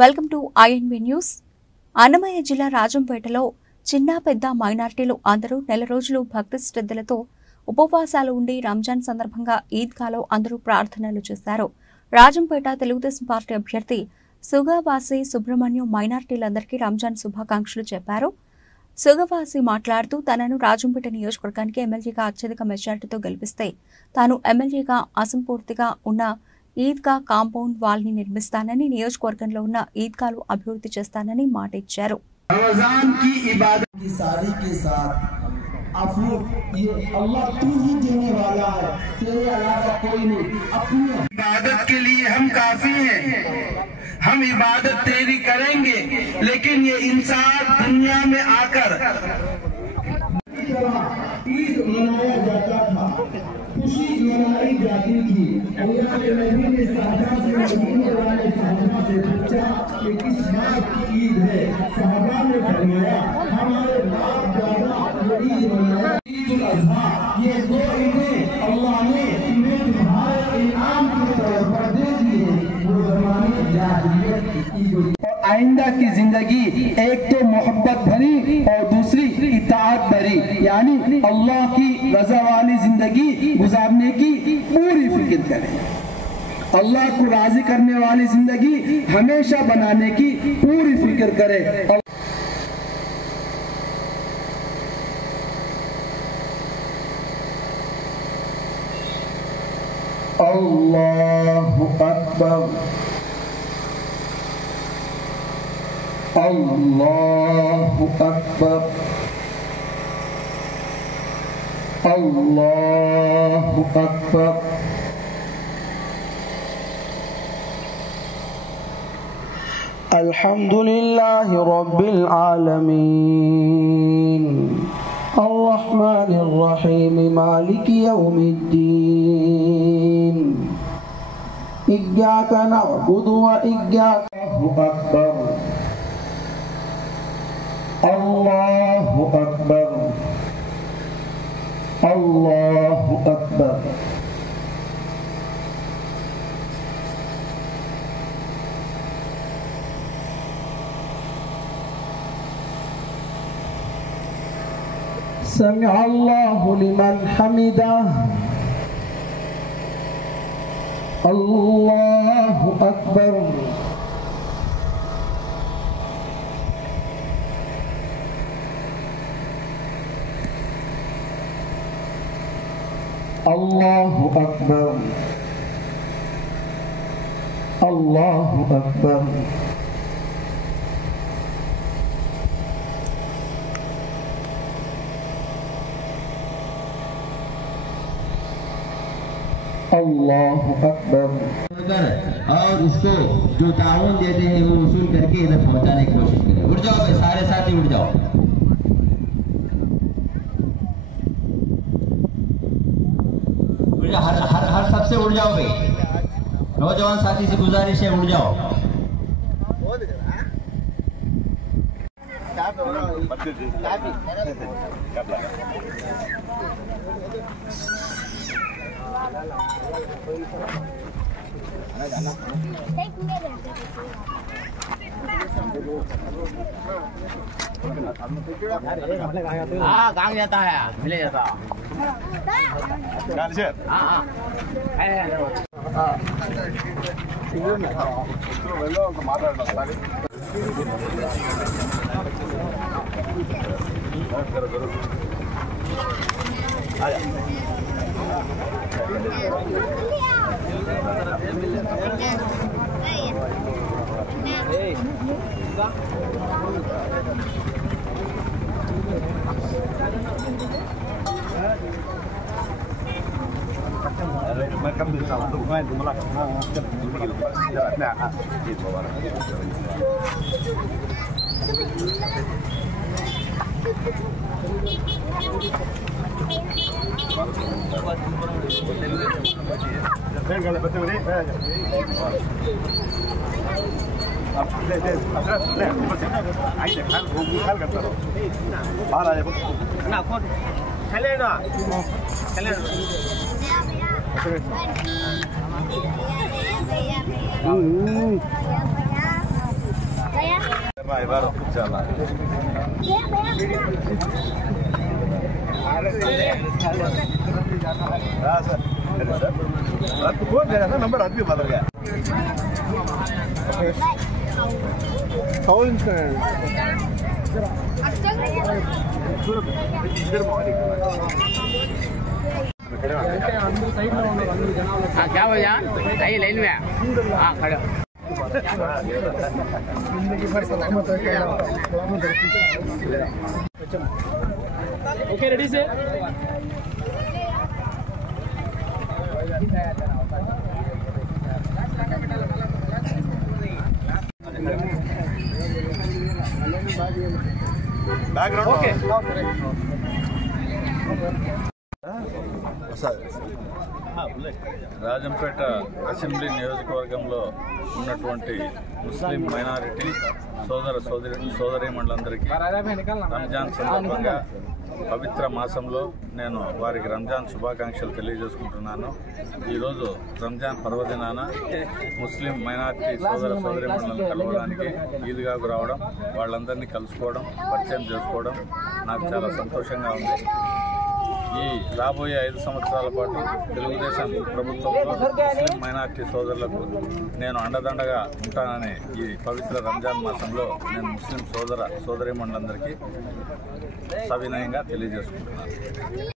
Welcome to INB news. Annamayya జిల్లా రాజంపేటలో చిన్న పెద్ద మైనారిటీలు అందరూ నెల రోజులు భక్తి శ్రద్ధలతో ఉపవాసాలు ఉండి రంజాన్ సందర్భంగా ఈద్గాలో అందరూ ప్రార్థనలు చేశారు. రాజంపేట తెలుగుదేశం పార్టీ అభ్యర్థి సుగవాసి సుబ్రహ్మణ్యం మైనారిటీలందరికీ రంజాన్ శుభాకాంక్షలు చెప్పారు. సుగవాసి మాట్లాడుతూ తనను రాజంపేట నియోజకవర్గానికి ఎమ్మెల్యేగా అత్యధిక మెజార్టీతో గెలిపిస్తే తాను ఎమ్మెల్యేగా అసంపూర్తిగా ఉన్న ఈద్గా కాంపౌండ్ వాల్ ని నిర్మిస్తానని, నియోజకవర్గంలో ఉన్న ఈద్గాలు అభివృద్ధి చేస్తానని మాట ఇచ్చారు. रमजान की इबादत की सारी के साथ ये अल्लाह तू ही देने वाला है, तेरे अलावा कोई नहीं। अपनी इबादत के लिए हम काफी हैं, हम इबादत तेरी करेंगे, लेकिन ये इंसान दुनिया में आकर ईद मनाया जाता था, खुशी मनाई जाती थी। अल्लाह के नबी ने साहबा से पूछा कि किस बात की ईद है? साहबा ने फरमाया हमारे बाप दादा ईद मनाया, ईद उल अज़हा। ये दो ईदें अल्लाह ने तुम्हें तुम्हारे इनाम के तौर पर दे दी है। वो ज़माने जाहिलियत की ईद और आइंदा की जिंदगी एक तो मोहब्बत भरी और दूसरी इताअत भरी, यानी अल्लाह की रजा वाली जिंदगी गुजारने की पूरी फिक्र करें। अल्लाह को राजी करने वाली जिंदगी हमेशा बनाने की पूरी फिक्र करें। अल्लाहु अकबर, अल्लाहु अकबर, अल्लाहु अकबर। अल्हम्दुलिल्लाहि रब्बिल आलमीन, अर्रहमानिर रहीम, मालिकि यौमिद्दीन, इय्याका नअबुदु व इय्याका नस्तईन। अल्लाहु अकबर, अल्लाहु अकबर। समिअ अल्लाहु लिमन हमिदह, अल्लाहु अकबर, अल्लाहु अकबर, अल्लाहु अकबर। अल्लाहु अकबर। और इसको जो ताउन देते हैं वो वसूल करके इधर पहुंचाने की कोशिश करें। उठ जाओ भाई, सारे साथी उठ जाओ। हर सबसे उड़ जाओ भाई, नौजवान साथी से गुजारिश है, उड़ जाओ। हाँ कहाँ जाता है, मिले जाता नंबर आदमी बदल गया क्या भैया सही लाइन में हाँ खड़े ओके रेडी से बैकग्राउंड ओके రాజంపేట అసెంబ్లీ నియోజకవర్గంలో ఉన్నటువంటి ముస్లిం మైనారిటీ సోదరీమణులందరికీ రంజాన్ సందర్భంగా పవిత్ర మాసంలో నేను వారికి రంజాన్ శుభాకాంక్షలు తెలియజేసుకుంటున్నాను. ఈరోజు రంజాన్ పర్వదినాన ముస్లిం మైనారిటీ సోదరీమణులను కలవడానికి ఈద్గాకు రావడం, వాళ్ళందరినీ కలుసుకోవడం, పరిచయం చేసుకోవడం నాకు చాలా సంతోషంగా ఉంది. ఈ రాబోయే 5 సంవత్సరాల పాటు తెలుగుదేశం ప్రభుత్వంలో ముస్లిం మైనారిటీ సోదరులకు నేను అండదండగా ఉంటానని ఈ పవిత్ర రంజాన్ మాసంలో నేను ముస్లిం సోదరీమణులందరికీ సవినయంగా తెలియజేసుకుంటున్నాను.